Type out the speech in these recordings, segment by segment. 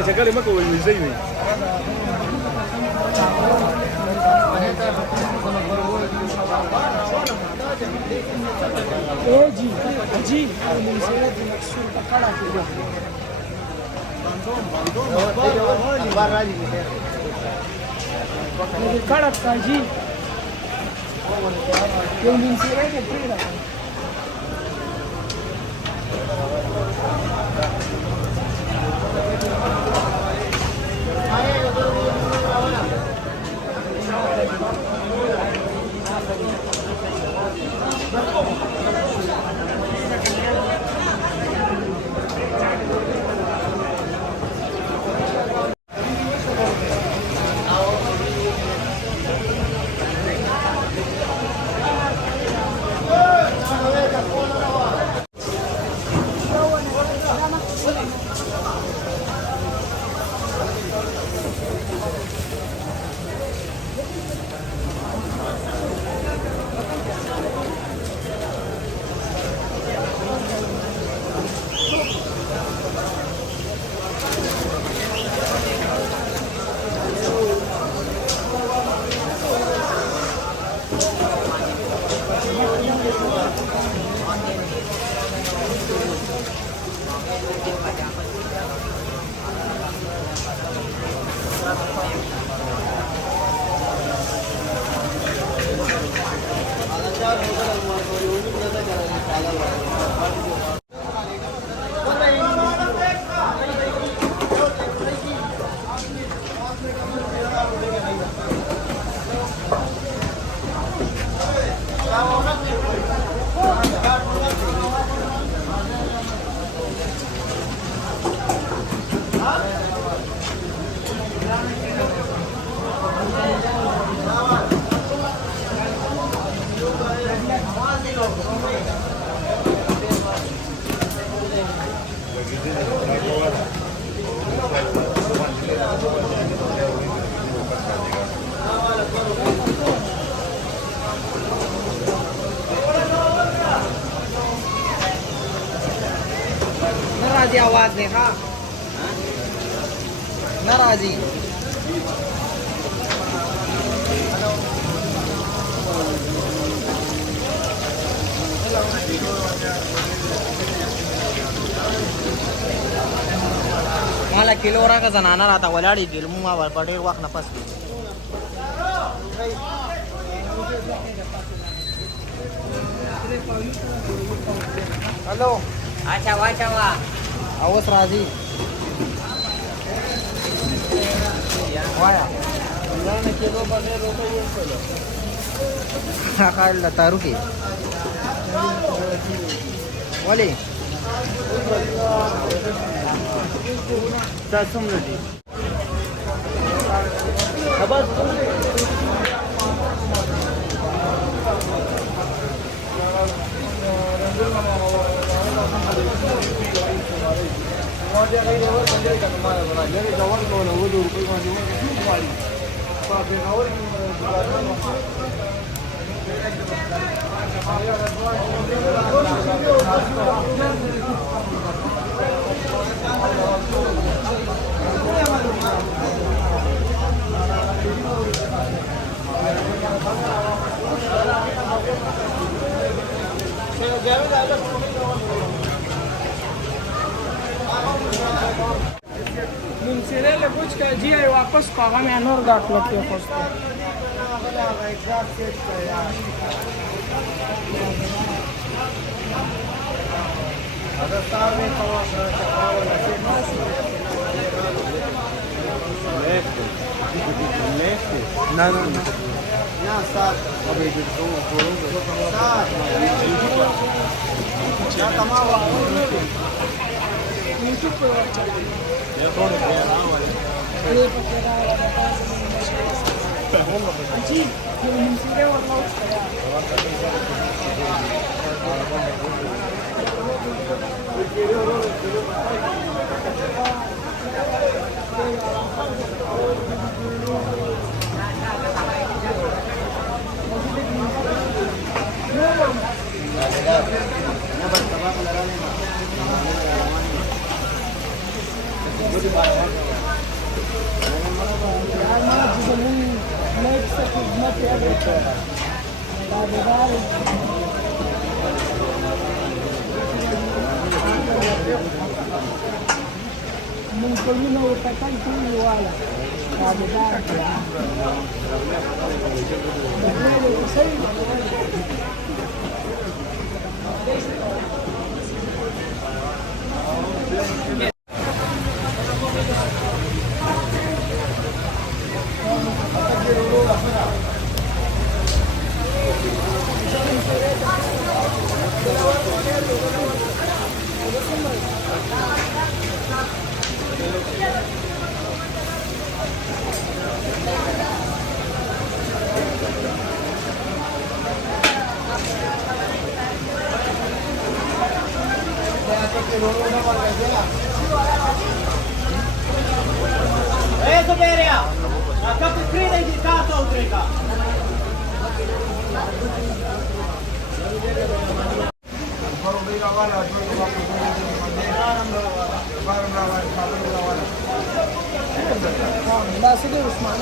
Sekali mah kau bisa ini. Hoje, Ministério do Sul está calado. Calado, Kaji. Yung Ministério de Prira. नाराजी आवाज नहीं हाँ नाराजी मला किलोरा का जनाना आता वलाडी गेल मुंगा वर पडेर वाक नफस हेलो अच्छा वाचा आवस राजी वाया ने किलो बने रोटे ये चलो हा काढला तारू की वाली समजली बस Ministério le pus que dia eu após pagar menor da clock eu posso. Não, não, não. Não, sabe. Já tomava muito forte. Eu tô no Aqui, o Ministério é o Nung kulino, patay ko yung wala. Sabi na, nagwelo ko sa'yo. Soberia! Capitrina indicata oltre Sige, Usman.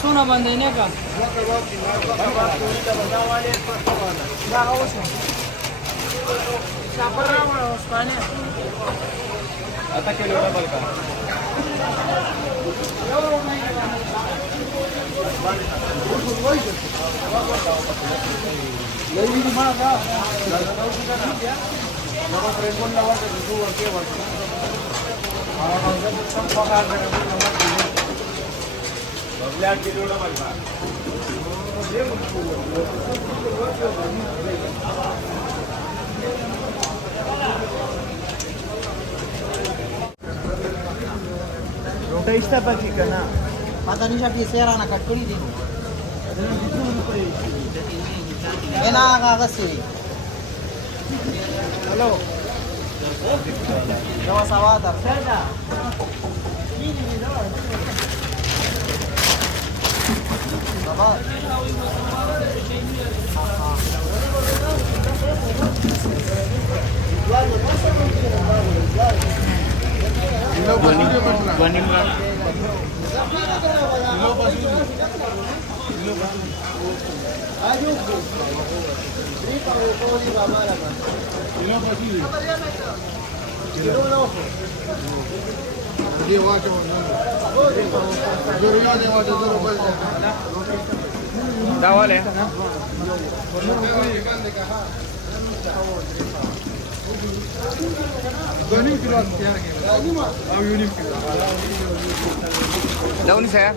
सोना बंद है का आता kilo double का kilo double का Taste apa kita na? Mata ni siya pisera na katuli din. Eh nakakasiri. Hello. Gawa sa water. Baba. Dawal eh. Daun saya.